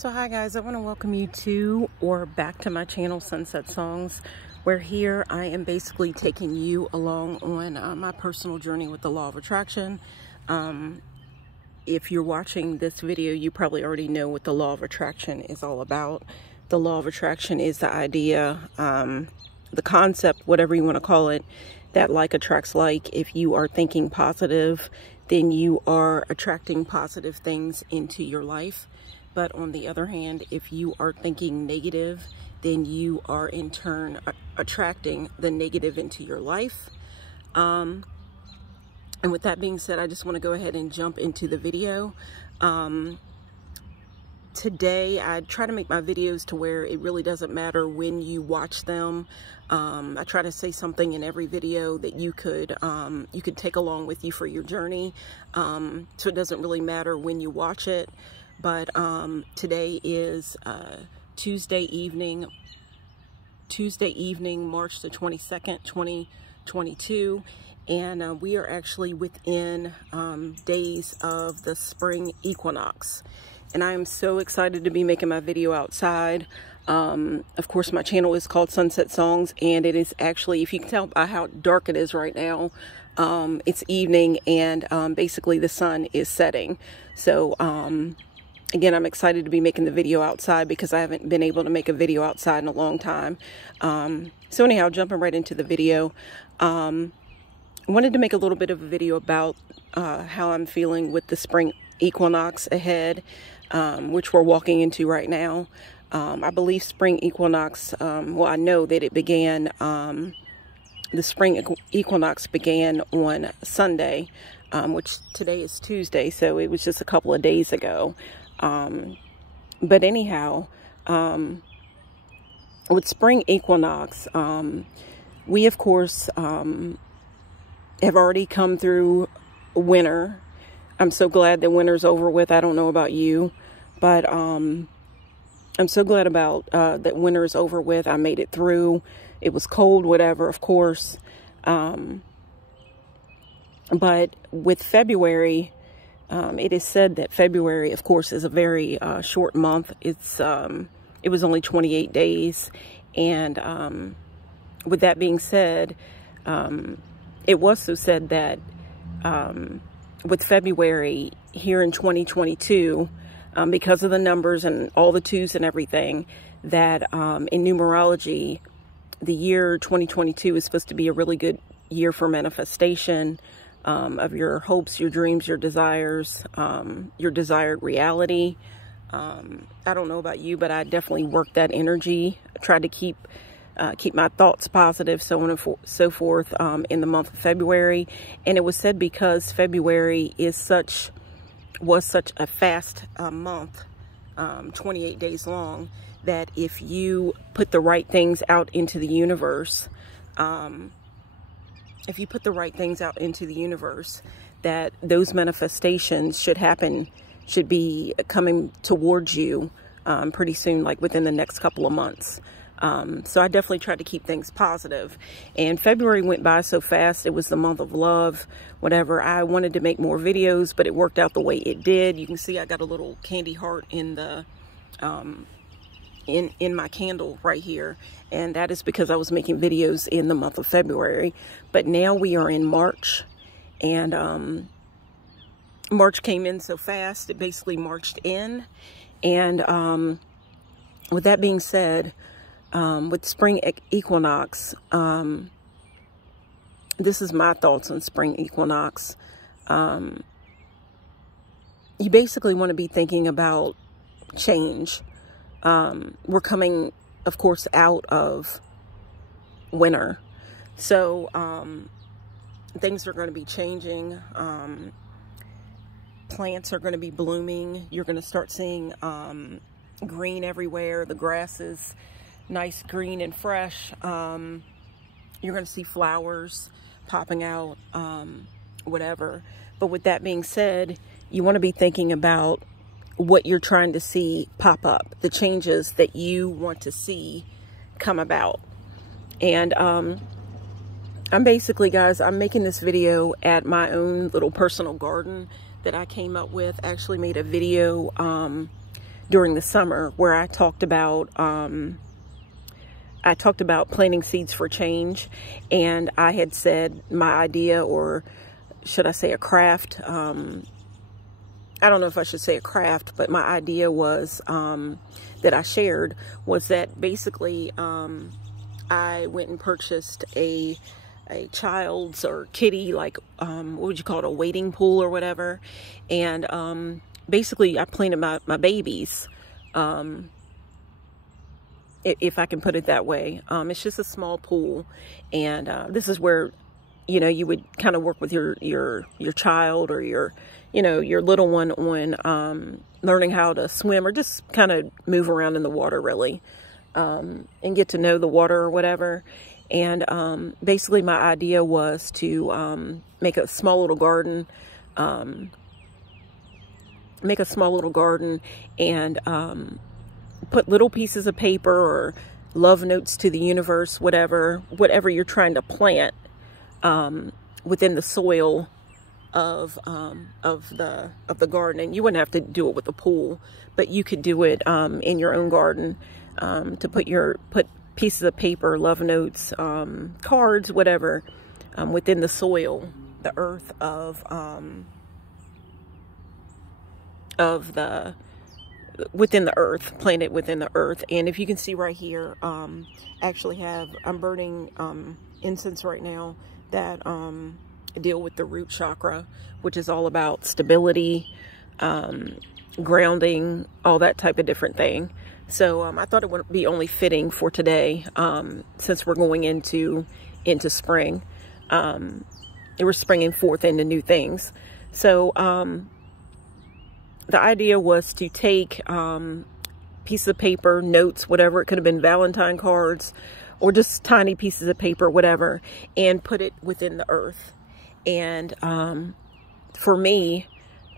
So hi guys, I want to welcome you to or back to my channel, Sunset Songs, where here I am basically taking you along on my personal journey with the law of attraction. If you're watching this video, you probably already know what the law of attraction is all about. The law of attraction is the idea, the concept, whatever you want to call it, that like attracts like. If you are thinking positive, then you are attracting positive things into your life. But on the other hand, if you are thinking negative, then you are in turn attracting the negative into your life. And with that being said, I just want to go ahead and jump into the video. Today, I try to make my videos to where it really doesn't matter when you watch them. I try to say something in every video that you could take along with you for your journey. So it doesn't really matter when you watch it. But today is Tuesday evening, March the 22nd, 2022. And we are actually within days of the spring equinox. And I am so excited to be making my video outside. Of course, my channel is called Sunset Songs, and it is actually, if you can tell by how dark it is right now, it's evening, and basically the sun is setting. So, again, I'm excited to be making the video outside because I haven't been able to make a video outside in a long time. So anyhow, jumping right into the video, I wanted to make a little bit of a video about how I'm feeling with the spring equinox ahead, which we're walking into right now. I believe spring equinox, well, I know that it began, the spring equinox began on Sunday, which today is Tuesday, so it was just a couple of days ago. But anyhow, with spring equinox, we of course have already come through winter. I'm so glad that winter's over with. I don't know about you, but I'm so glad about that winter is over with. I made it through. It was cold, whatever, of course. But with February, it is said that February, of course, is a very short month. It was only 28 days. And with that being said, it was so said that with February here in 2022, because of the numbers and all the twos and everything, that in numerology, the year 2022 is supposed to be a really good year for manifestation of your hopes, your dreams, your desires, your desired reality. I don't know about you, but I definitely worked that energy. I tried to keep my thoughts positive, so on and so forth, in the month of February. And it was said because February was such a fast month, 28 days long, that if you put the right things out into the universe, that those manifestations should be coming towards you pretty soon, like within the next couple of months. So I definitely tried to keep things positive. And February went by so fast. It was the month of love, whatever. I wanted to make more videos, but it worked out the way it did. You can see I got a little candy heart in the in my candle right here, and that is because I was making videos in the month of February. But now we are in March, and March came in so fast, it basically marched in. And with that being said, with spring equinox, this is my thoughts on spring equinox. You basically want to be thinking about change. We're coming, of course, out of winter. So things are going to be changing. Plants are going to be blooming. You're going to start seeing green everywhere. The grass is nice, green, and fresh. You're going to see flowers popping out, whatever. But with that being said, you want to be thinking about what you're trying to see pop up, the changes that you want to see come about. And I'm basically, guys, I'm making this video at my own little personal garden that I came up with. I actually made a video during the summer, where I talked about planting seeds for change, and I had said my idea, or should I say a craft, I don't know if I should say a craft, but my idea was, that I shared, was that basically I went and purchased a child's or kiddie, like, what would you call it, a wading pool or whatever, and basically I planted my babies, if I can put it that way. It's just a small pool, and this is where, you know, you would kind of work with your child or your little one on learning how to swim, or just kind of move around in the water, really, and get to know the water or whatever. And basically my idea was to make a small little garden, and put little pieces of paper or love notes to the universe, whatever you're trying to plant within the soil of the garden. And you wouldn't have to do it with the pool, but you could do it in your own garden, to put pieces of paper, love notes, cards, whatever, within the soil, the earth within the earth, plant it within the earth. And if you can see right here, I'm burning incense right now that deal with the root chakra, which is all about stability, grounding, all that type of different thing. So I thought it would be only fitting for today, since we're going into spring. We're springing forth into new things. So the idea was to take pieces of paper, notes, whatever. It could have been Valentine cards or just tiny pieces of paper, whatever, and put it within the earth. And for me,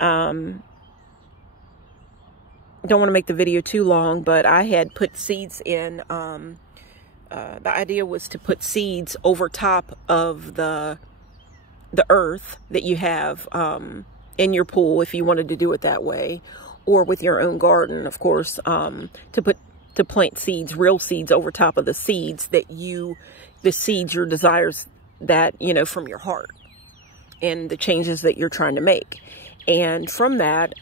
don't want to make the video too long, but I had put seeds in, the idea was to put seeds over top of the earth that you have in your pool, if you wanted to do it that way, or with your own garden, of course, to plant seeds, real seeds, over top of the seeds your desires that, you know, from your heart, and the changes that you're trying to make. And from that,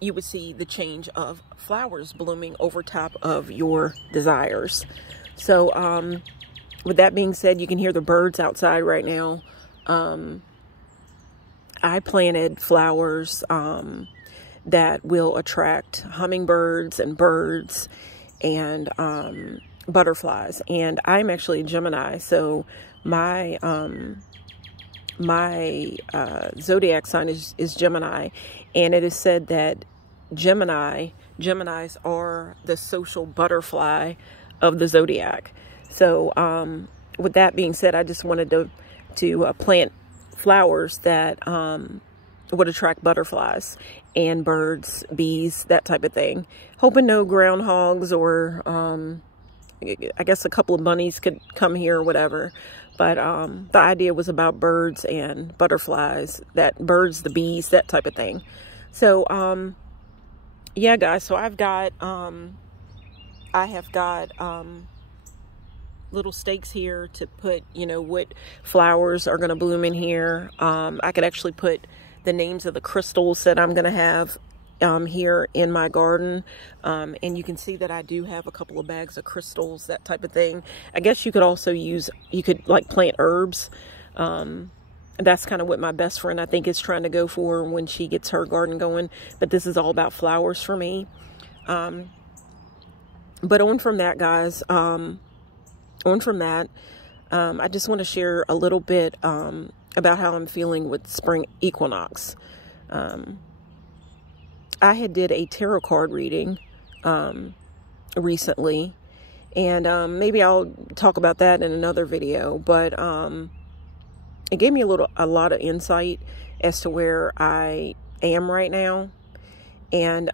you would see the change of flowers blooming over top of your desires. So with that being said, you can hear the birds outside right now. I planted flowers that will attract hummingbirds and birds and butterflies. And I'm actually a Gemini, so my zodiac sign is Gemini, and it is said that Geminis are the social butterfly of the zodiac. So with that being said, I just wanted to plant flowers that would attract butterflies and birds, bees, that type of thing. Hoping no groundhogs or I guess a couple of bunnies could come here or whatever. But the idea was about birds and butterflies, the bees, that type of thing. So yeah, guys, so I have got little stakes here to put, you know, what flowers are going to bloom in here. I could actually put the names of the crystals that I'm going to have here in my garden. And you can see that I do have a couple of bags of crystals, that type of thing. I guess you could also like plant herbs. That's kind of what my best friend, I think, is trying to go for when she gets her garden going. But this is all about flowers for me. But on from that, guys, I just want to share a little bit about how I'm feeling with Spring Equinox. I had did a tarot card reading recently, and maybe I'll talk about that in another video, but it gave me a lot of insight as to where I am right now. And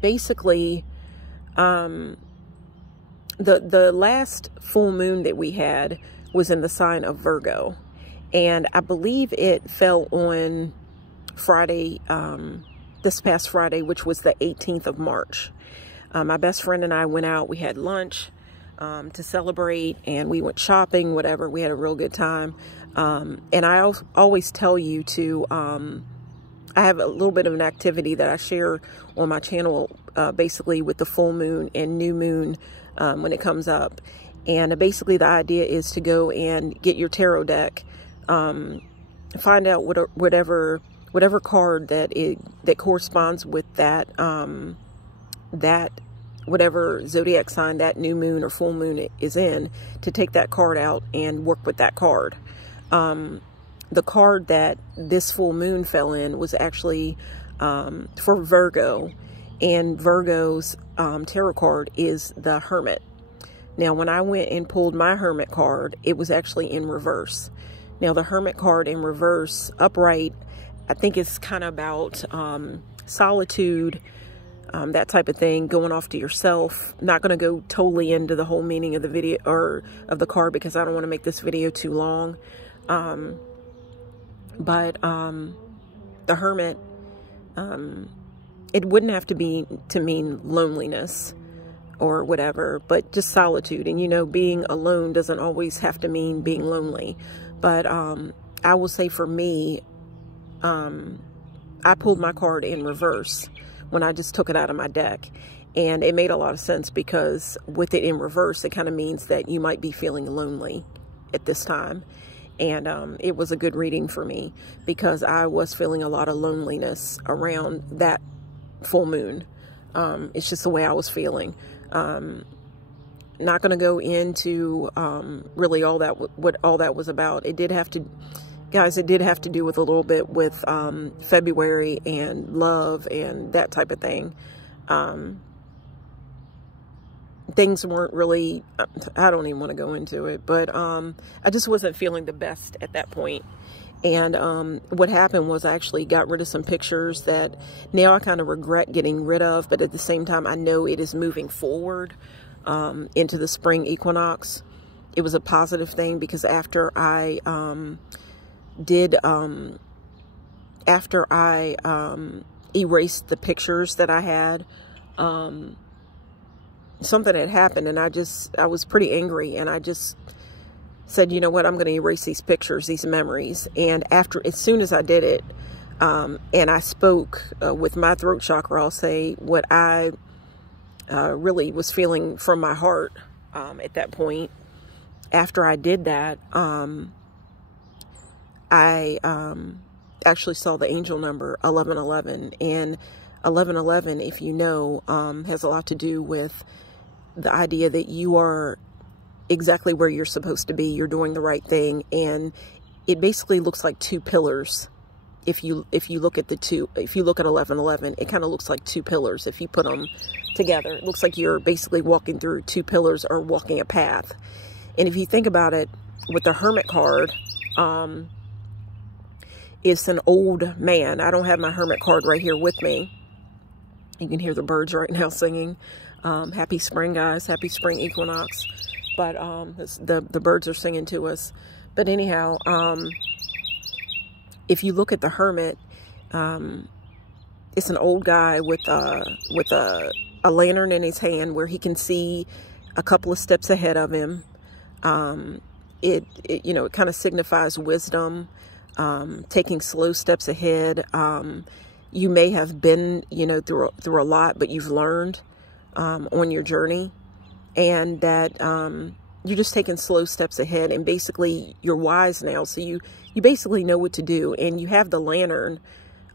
basically, the last full moon that we had was in the sign of Virgo, and I believe it fell on Friday, this past Friday, which was the 18th of March. My best friend and I went out. We had lunch to celebrate, and we went shopping, whatever. We had a real good time. And I always tell you to, I have a little bit of an activity that I share on my channel, basically with the full moon and new moon when it comes up. And basically the idea is to go and get your tarot deck, find out whatever card that corresponds with that, whatever zodiac sign that new moon or full moon is in, to take that card out and work with that card. The card that this full moon fell in was actually for Virgo, and Virgo's tarot card is the Hermit. Now, when I went and pulled my Hermit card, it was actually in reverse. Now, the Hermit card in reverse, upright, I think it's kind of about solitude, that type of thing, going off to yourself. Not going to go totally into the whole meaning of the video or of the card, because I don't want to make this video too long. But the Hermit, it wouldn't have to mean loneliness or whatever, but just solitude. And, you know, being alone doesn't always have to mean being lonely. But I will say for me, I pulled my card in reverse when I just took it out of my deck. And it made a lot of sense, because with it in reverse, it kind of means that you might be feeling lonely at this time. And it was a good reading for me, because I was feeling a lot of loneliness around that full moon. It's just the way I was feeling. Not going to go into really all that, what all that was about. It did have to, guys, it did have to do with a little bit with February and love and that type of thing. Things weren't really, I don't even want to go into it, but I just wasn't feeling the best at that point. And what happened was I actually got rid of some pictures that now I kind of regret getting rid of, but at the same time, I know it is moving forward into the spring equinox. It was a positive thing, because after I erased the pictures that I had, something had happened, and I was pretty angry, and I just said, you know what, I'm going to erase these pictures, these memories. And as soon as I did it, and I spoke with my throat chakra, I'll say what I really was feeling from my heart at that point. After I did that, I actually saw the angel number 1111, and 1111, if you know, has a lot to do with the idea that you are exactly where you're supposed to be. You're doing the right thing. And it basically looks like two pillars. If you look at if you look at 1111, it kind of looks like two pillars. If you put them together, it looks like you're basically walking through two pillars, or walking a path. And if you think about it, with the Hermit card, it's an old man. I don't have my Hermit card right here with me. You can hear the birds right now singing. Happy spring, guys. Happy spring equinox. But the birds are singing to us. But anyhow, if you look at the Hermit, it's an old guy with a lantern in his hand, where he can see a couple of steps ahead of him. It kind of signifies wisdom, taking slow steps ahead. You may have been, through a lot, but you've learned on your journey, and that you're just taking slow steps ahead, and basically you're wise now. So you basically know what to do, and you have the lantern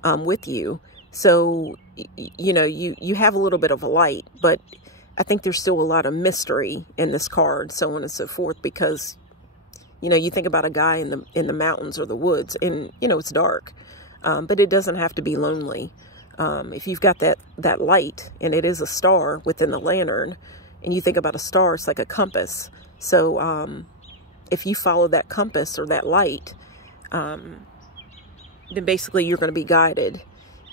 with you. So, you have a little bit of a light, but I think there's still a lot of mystery in this card, so on and so forth, because, you think about a guy in the mountains or the woods, and, it's dark, but it doesn't have to be lonely. If you've got that light, and it is a star within the lantern, and you think about a star, it's like a compass. So if you follow that compass or that light, then basically you're going to be guided.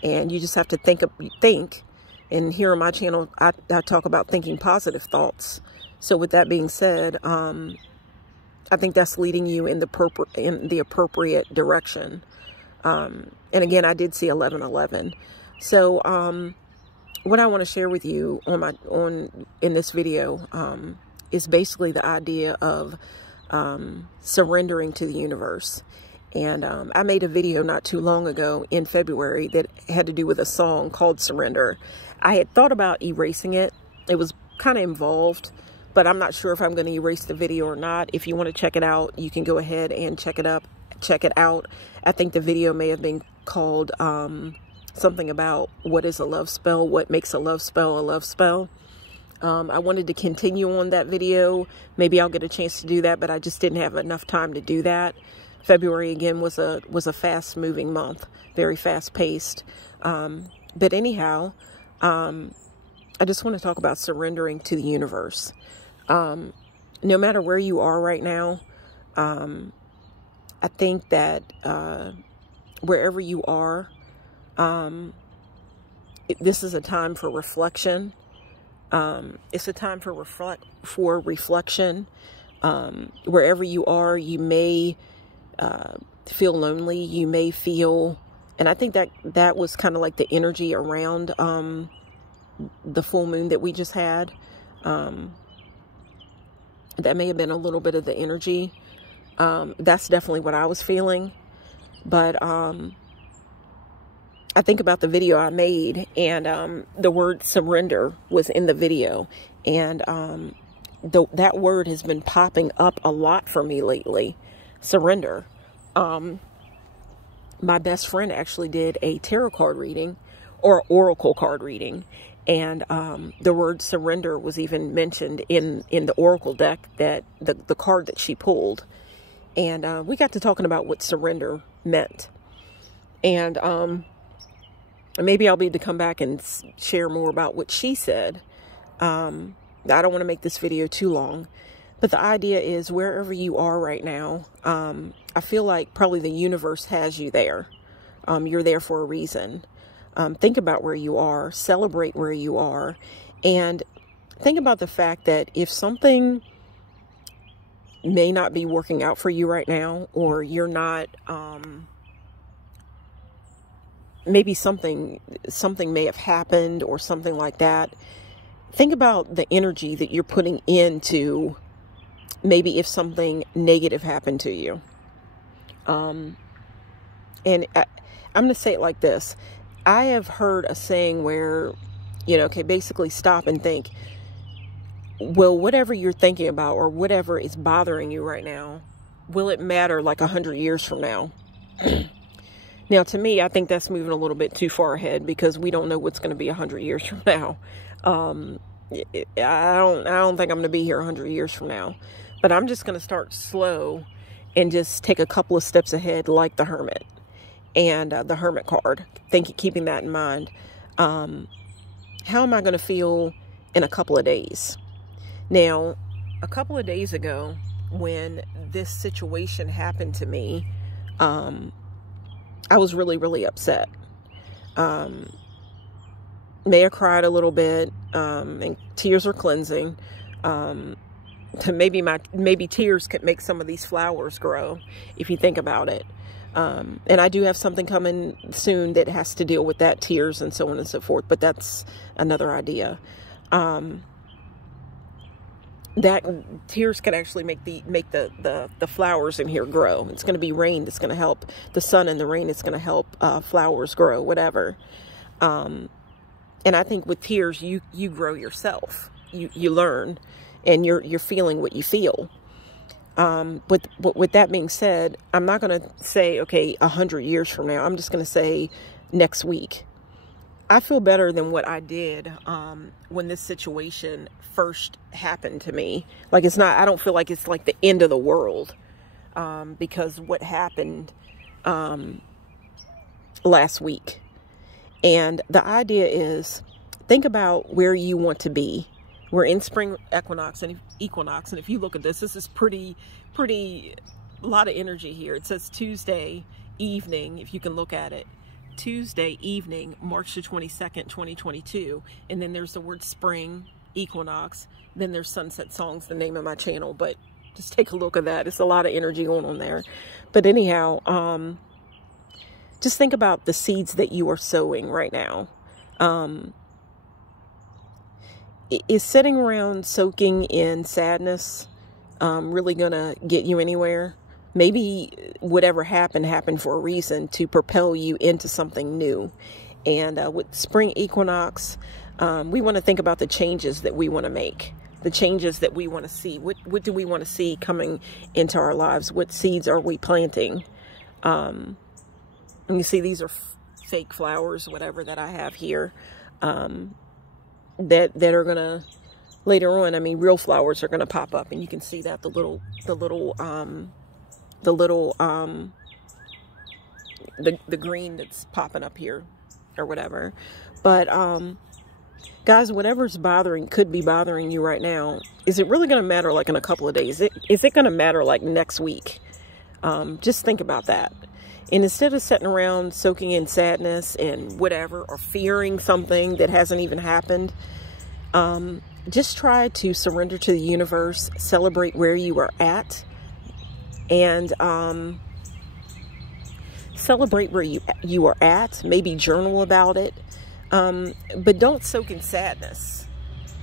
And you just have to think. And here on my channel, I talk about thinking positive thoughts. So with that being said, I think that's leading you in the appropriate direction. And again, I did see 1111. So what I want to share with you in this video is basically the idea of surrendering to the universe. And I made a video not too long ago in February that had to do with a song called Surrender. I had thought about erasing it. It was kind of involved, but I'm not sure if I'm going to erase the video or not. If you want to check it out, you can go ahead and check it out. I think the video may have been called something about what is a love spell, what makes a love spell a love spell. I wanted to continue on that video. Maybe I'll get a chance to do that, but I just didn't have enough time to do that. February again was a fast moving month, very fast paced. But anyhow, I just want to talk about surrendering to the universe. No matter where you are right now, I think that wherever you are, this is a time for reflection. It's a time for reflection. Wherever you are, you may feel lonely. You may feel, and I think that was kind of like the energy around the full moon that we just had. That may have been a little bit of the energy. That's definitely what I was feeling. But I think about the video I made, and the word surrender was in the video, and that word has been popping up a lot for me lately. Surrender. My best friend actually did a tarot card reading, or oracle card reading, and the word surrender was even mentioned in the oracle deck, that the card that she pulled. And we got to talking about what surrender meant. And maybe I'll be able to come back and share more about what she said. I don't want to make this video too long. But the idea is, wherever you are right now, I feel like probably the universe has you there. You're there for a reason. Think about where you are. Celebrate where you are. And think about the fact that if something may not be working out for you right now, or you're not, maybe something may have happened or something like that. Think about the energy that you're putting into maybe if something negative happened to you. And I'm going to say it like this. I have heard a saying where, okay, basically stop and think, well, whatever you're thinking about or whatever is bothering you right now, will it matter like 100 years from now? Now, to me, I think that's moving a little bit too far ahead, because we don't know what's going to be 100 years from now. I don't think I'm going to be here 100 years from now, but I'm just going to start slow and just take a couple of steps ahead, like the Hermit and the Hermit card. Keeping that in mind. How am I going to feel in a couple of days? Now, a couple of days ago, when this situation happened to me, I was really, really upset. May have cried a little bit, and tears are cleansing. Maybe tears could make some of these flowers grow, if you think about it. And I do have something coming soon that has to deal with that, tears and so on and so forth, but that's another idea. That tears can actually make the flowers in here grow. It's going to be rain that's going to help, the sun and the rain is going to help flowers grow, whatever. And I think with tears, you grow yourself. You learn, and you're feeling what you feel. But with that being said, I'm not going to say, okay, 100 years from now. I'm just going to say next week. I feel better than what I did when this situation first happened to me. Like, I don't feel like it's like the end of the world, because what happened last week. And the idea is, think about where you want to be. We're in Spring Equinox, and if you look at this is pretty, a lot of energy here. It says Tuesday evening, if you can look at it. Tuesday evening, March the 22nd, 2022. And then there's the word Spring Equinox. Then there's Sunset Songs, the name of my channel. But just take a look at that. It's a lot of energy going on there. But anyhow, just think about the seeds that you are sowing right now. Is sitting around soaking in sadness really gonna get you anywhere? Maybe whatever happened for a reason to propel you into something new. And with Spring Equinox, we want to think about the changes that we want to make, the changes that we want to see. What do we want to see coming into our lives? What seeds are we planting? And you see, these are fake flowers, whatever, that I have here, that are gonna later on. I mean, real flowers are gonna pop up, and you can see that the green that's popping up here or whatever. But guys, whatever's could be bothering you right now, is it really going to matter like in a couple of days? Is it going to matter like next week? Just think about that. And instead of sitting around soaking in sadness and whatever, or fearing something that hasn't even happened, just try to surrender to the universe, celebrate where you are at, and celebrate where you are at. Maybe journal about it, but don't soak in sadness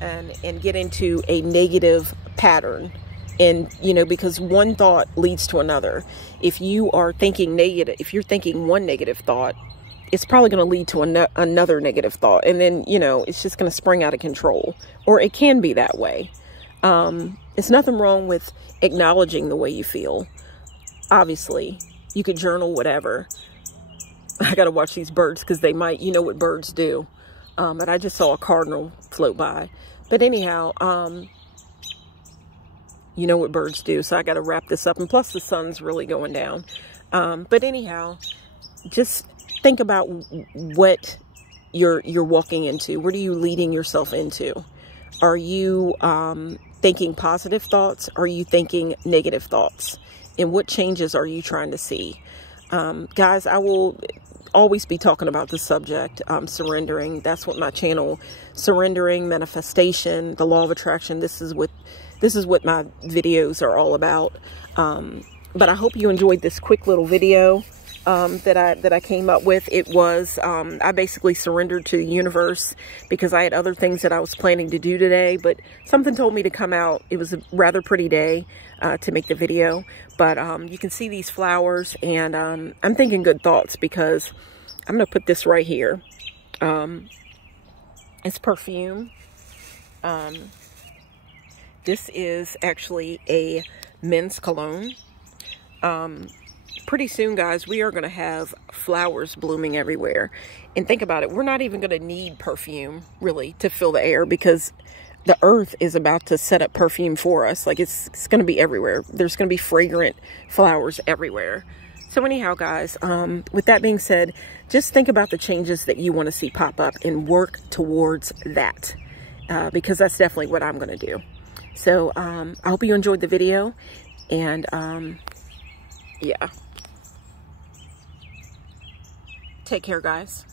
and get into a negative pattern. And you know, because one thought leads to another. If you are thinking negative, if you're thinking one negative thought, it's probably going to lead to another negative thought, and then, you know, it's just going to spring out of control. Or it can be that way. It's nothing wrong with acknowledging the way you feel. Obviously, you could journal, whatever. I got to watch these birds because they might, you know what birds do. And I just saw a cardinal float by. But anyhow, you know what birds do. So I got to wrap this up. And plus the sun's really going down. But anyhow, just think about what you're walking into. What are you leading yourself into? Are you thinking positive thoughts? Are you thinking negative thoughts? And what changes are you trying to see? Guys, I will always be talking about this subject, surrendering. That's what my channel, surrendering, manifestation, the law of attraction. This is what my videos are all about. But I hope you enjoyed this quick little video that I came up with. It was, I basically surrendered to the universe because I had other things that I was planning to do today, but something told me to come out. It was a rather pretty day to make the video, but you can see these flowers, and I'm thinking good thoughts because I'm going to put this right here. It's perfume. This is actually a men's cologne. Pretty soon, guys, we are going to have flowers blooming everywhere. And think about it. We're not even going to need perfume, really, to fill the air, because the earth is about to set up perfume for us. Like, it's going to be everywhere. There's going to be fragrant flowers everywhere. So anyhow, guys, with that being said, just think about the changes that you want to see pop up and work towards that, because that's definitely what I'm going to do. So I hope you enjoyed the video, and yeah. Take care, guys.